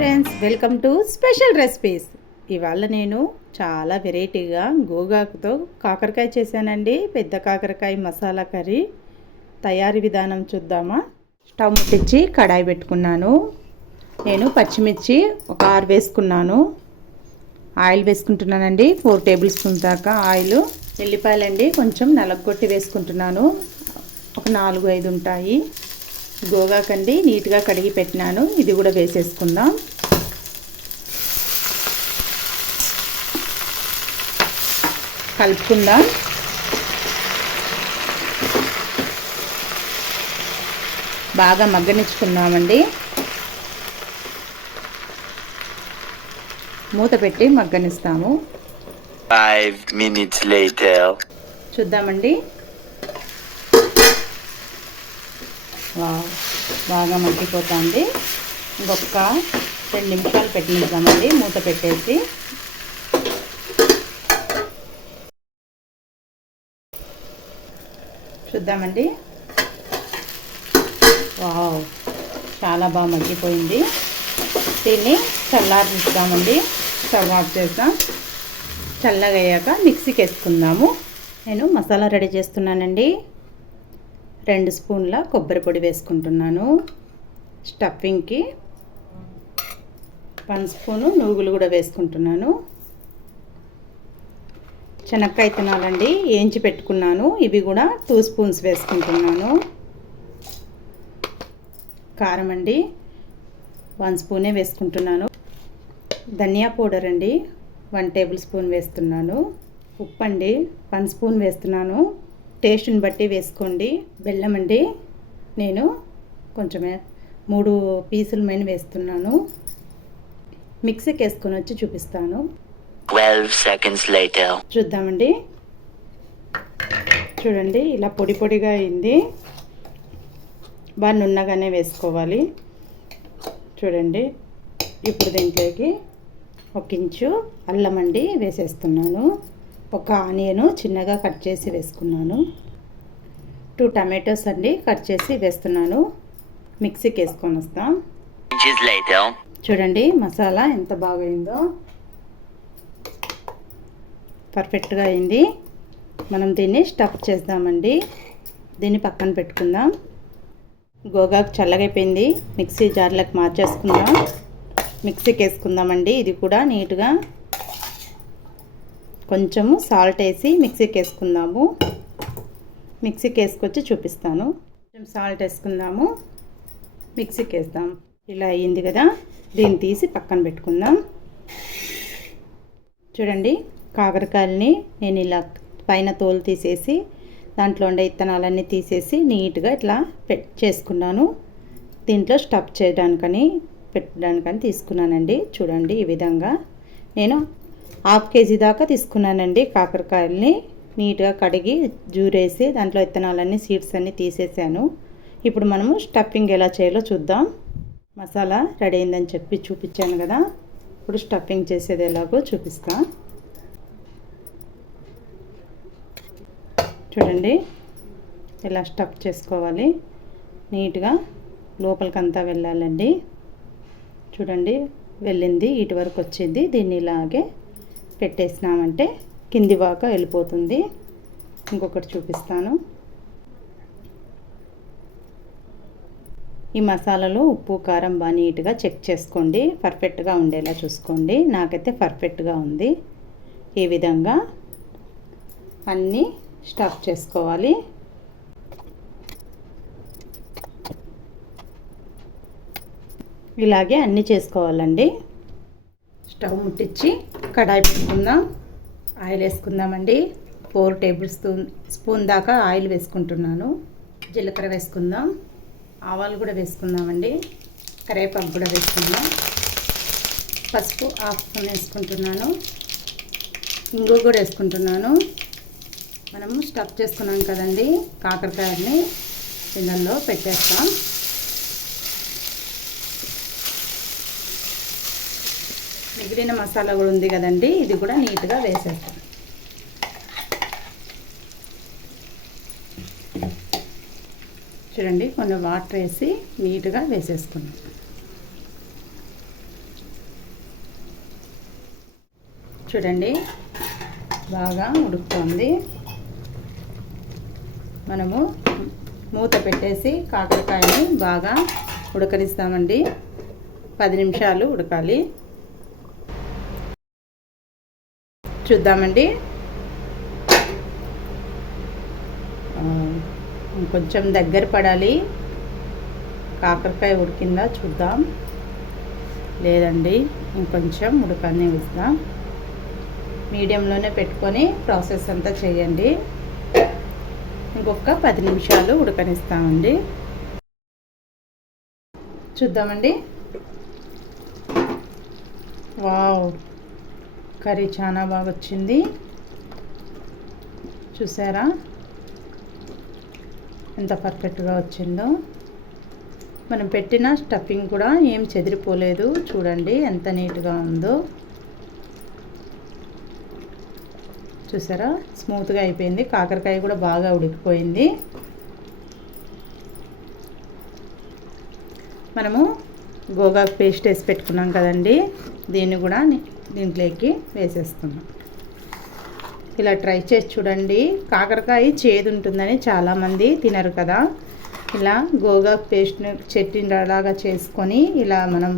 Friends welcome to special recipes ఇవాళ నేను చాలా వెరైటీగా గోగాకుతో కాకరకాయ చేశానండి. పెద్ద కాకరకాయ మసాలా కర్రీ. తయారీ విధానం చూద్దామా? స్టవ్ ముట్టించి కడాయి పెట్టుకున్నాను. నేను పచ్చిమిర్చి ఒక ఆరు వేసుకున్నాను. ఆయిల్ వేసుకుంటున్నానండి. ఫోర్ టేబుల్ స్పూన్ దాకా ఆయిల్. ఎల్లిపాయలండి కొంచెం నలగొట్టి వేసుకుంటున్నాను. ఒక నాలుగు ఐదు ఉంటాయి. గోగాకండి నీట్గా కడిగి పెట్టినాను. ఇది కూడా వేసేసుకుందాం. కలుపుకుందాం. బాగా మగ్గనిచ్చుకుందామండి మూత పెట్టి మగ్గనిస్తాము. Five minutes later. చూద్దామండి వావ్, బాగా మగ్గిపోతుంది. ఇంకొక రెండు నిమిషాలు పెట్టిద్దామండి మూత పెట్టేసి. చూద్దామండి. వావ్ చాలా బాగా మగ్గిపోయింది. దీన్ని చల్లారిస్తామండి స్టవ్ ఆఫ్ చేద్దాం. చల్లగయ్యాక మిక్సీకి వేసుకుందాము. నేను మసాలా రెడీ చేస్తున్నానండి. రెండు స్పూన్ల కొబ్బరి పొడి వేసుకుంటున్నాను. స్టఫింగ్కి వన్ స్పూను నువ్వులు కూడా వేసుకుంటున్నాను. శనక్కాయ తినాలండి వేయించి పెట్టుకున్నాను. ఇవి కూడా టూ స్పూన్స్ వేసుకుంటున్నాను. కారం అండి వన్ స్పూనే వేసుకుంటున్నాను. ధనియా పౌడర్ అండి వన్ టేబుల్ స్పూన్ వేస్తున్నాను. ఉప్పు అండి వన్ స్పూన్ వేస్తున్నాను. టేస్ట్ని బట్టి వేసుకోండి. బెల్లం అండి నేను కొంచెమే మూడు పీసుల మైన వేస్తున్నాను. మిక్సీకి వేసుకొని వచ్చి చూపిస్తాను. చూద్దామండి. చూడండి ఇలా పొడి పొడిగా అయింది. బాగా నున్నగానే వేసుకోవాలి. చూడండి ఇప్పుడు దీంట్లోకి ఒక ఇంచు అల్లం అండి వేసేస్తున్నాను. ఒక ఆనియను చిన్నగా కట్ చేసి వేసుకున్నాను. టూ టమాటోస్ అండి కట్ చేసి వేస్తున్నాను. మిక్సీకి వేసుకొని వస్తాం. చూడండి మసాలా ఎంత బాగైందో. పర్ఫెక్ట్గా అయింది. మనం దీన్ని స్టఫ్ చేద్దామండి. దీన్ని పక్కన పెట్టుకుందాం. గోగాకు చల్లగైపోయింది. మిక్సీ జార్లకు మార్చేసుకుందాం. మిక్సీకి వేసుకుందామండి. ఇది కూడా నీట్గా కొంచెము సాల్ట్ వేసి మిక్సీకి వేసుకుందాము. మిక్సీకి వేసుకొచ్చి చూపిస్తాను. కొంచెం సాల్ట్ వేసుకుందాము. మిక్సీకి వేస్తాం ఇలా అయ్యింది కదా. దీన్ని తీసి పక్కన పెట్టుకుందాం. చూడండి కాకరకాయలని నేను ఇలా పైన తోలు తీసేసి దాంట్లో ఉండే ఇత్తనాలన్నీ తీసేసి నీట్గా ఇట్లా పెట్ చేసుకున్నాను. దీంట్లో స్టఫ్ చేయడానికని పెట్టడానికని తీసుకున్నానండి. చూడండి ఈ విధంగా. నేను హాఫ్ కేజీ దాకా తీసుకున్నానండి కాకరకాయల్ని. నీట్గా కడిగి జూరేసి దాంట్లో విత్తనాలన్నీ సీడ్స్ అన్నీ తీసేసాను. ఇప్పుడు మనము స్టఫింగ్ ఎలా చేయాలో చూద్దాం. మసాలా రెడీ అయిందని చెప్పి చూపించాను కదా. ఇప్పుడు స్టఫింగ్ చేసేది ఎలాగో చూపిస్తా. చూడండి ఇలా స్టఫ్ చేసుకోవాలి. నీట్గా లోపలికంతా వెళ్ళాలండి. చూడండి వెళ్ళింది ఇటు వరకు వచ్చింది. దీన్ని ఇలాగే పెట్టేసినామంటే కింది వాక వెళ్ళిపోతుంది. ఇంకొకటి చూపిస్తాను. ఈ మసాలాలో ఉప్పు కారం బాగా నీట్గా చెక్ చేసుకోండి. పర్ఫెక్ట్గా ఉండేలా చూసుకోండి. నాకైతే పర్ఫెక్ట్గా ఉంది. ఈ విధంగా అన్నీ స్టఫ్ చేసుకోవాలి. ఇలాగే అన్నీ చేసుకోవాలండి. స్టవ్ ముట్టించి కడాయి పెట్టుకుందాం. ఆయిల్ వేసుకుందామండి. ఫోర్ టేబుల్ స్పూన్ స్పూన్ దాకా ఆయిల్ వేసుకుంటున్నాను. జీలకర్ర వేసుకుందాం. ఆవాలు కూడా వేసుకుందామండి. కరివేపాకు కూడా వేసుకుందాం. పసుపు హాఫ్ స్పూన్ వేసుకుంటున్నాను. ఇంగు కూడా వేసుకుంటున్నాను. మనము స్టఫ్ చేసుకున్నాం కదండి. కాకరకాయని పిల్లల్లో పెట్టేస్తాం. పుదీనా మసాలా కూడా ఉంది కదండి ఇది కూడా నీట్గా వేసేస్తాం. చూడండి కొన్ని వాటర్ వేసి నీట్గా వేసేసుకున్నాం. చూడండి బాగా ఉడుకుతుంది. మనము మూత పెట్టేసి కాకరకాయని బాగా ఉడకనిస్తామండి. పది నిమిషాలు ఉడకాలి. చూద్దామండి. కొంచెం దగ్గర పడాలి. కాకరకాయ ఉడికిందా చూద్దాం. లేదండి ఇంకొంచెం ఉడకని ఇస్తాం మీడియంలోనే పెట్టుకొని ప్రాసెస్ అంతా చేయండి. ఇంకొక పది నిమిషాలు ఉడకనిస్తామండి. చూద్దామండి. వావ్. కర్రీ చాలా బాగా వచ్చింది. చూసారా? ఎంత పర్ఫెక్ట్గా వచ్చిందో. మనం పెట్టిన స్టఫింగ్ కూడా ఏం చెదిరిపోలేదు. చూడండి ఎంత నీట్గా ఉందో. చూసారా? స్మూత్గా అయిపోయింది. కాకరకాయ కూడా బాగా ఉడికిపోయింది. మనము గోగాకు పేస్ట్ వేసి పెట్టుకున్నాం కదండి. దీన్ని కూడా దీంట్లోకి వేసేస్తున్నాం. ఇలా ట్రై చేసి చూడండి. కాకరకాయ చేదు ఉంటుందని చాలామంది తినరు కదా. ఇలా గోగాకు పేస్ట్ని చెట్టిలాగా చేసుకొని ఇలా మనం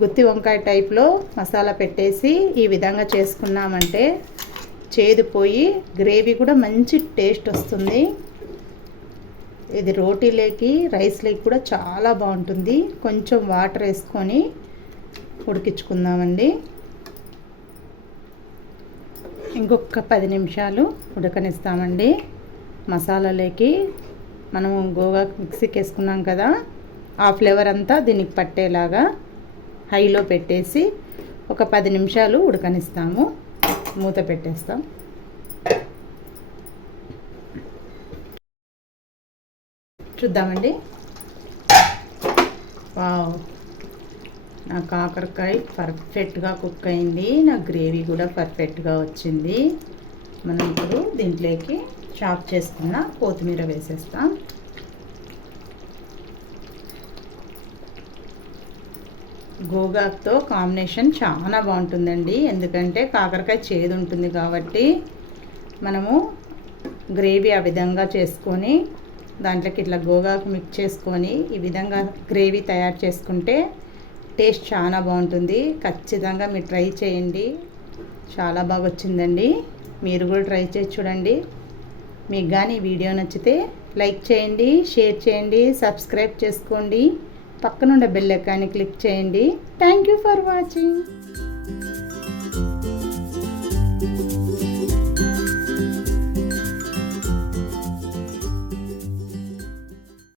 గుత్తి వంకాయ టైప్లో మసాలా పెట్టేసి ఈ విధంగా చేసుకున్నామంటే చేదు పోయి గ్రేవీ కూడా మంచి టేస్ట్ వస్తుంది. ఇది రోటీలోకి రైస్లోకి కూడా చాలా బాగుంటుంది. కొంచెం వాటర్ వేసుకొని ఉడికించుకుందామండి. ఇంకొక పది నిమిషాలు ఉడకనిస్తామండి. మసాలాలోకి మనం గోగా మిక్సీకి వేసుకున్నాం కదా ఆ ఫ్లేవర్ అంతా దీనికి పట్టేలాగా హైలో పెట్టేసి ఒక పది నిమిషాలు ఉడకనిస్తాము. మూత పెట్టేస్తాం. చూద్దామండి. వావ్. నా కాకరకాయ పర్ఫెక్ట్గా కుక్ అయింది. నా గ్రేవీ కూడా పర్ఫెక్ట్గా వచ్చింది. మనం ఇప్పుడు దీంట్లోకి చాప్ చేసుకున్న కొత్తిమీర వేసేస్తాం. గోగాకుతో కాంబినేషన్ చాలా బాగుంటుందండి. ఎందుకంటే కాకరకాయ చేదు ఉంటుంది కాబట్టి మనము గ్రేవీ ఆ విధంగా చేసుకొని దాంట్లోకి ఇట్లా గోగాకు మిక్స్ చేసుకొని ఈ విధంగా గ్రేవీ తయారు చేసుకుంటే టేస్ట్ చాలా బాగుంటుంది. ఖచ్చితంగా మీరు ట్రై చేయండి. చాలా బాగా వచ్చిందండి. మీరు కూడా ట్రై చేసి చూడండి. మీకు కానీ ఈ వీడియో నచ్చితే లైక్ చేయండి షేర్ చేయండి సబ్స్క్రైబ్ చేసుకోండి. పక్కనుండే బెల్ ఐకాన్ని క్లిక్ చేయండి. Thank you for watching.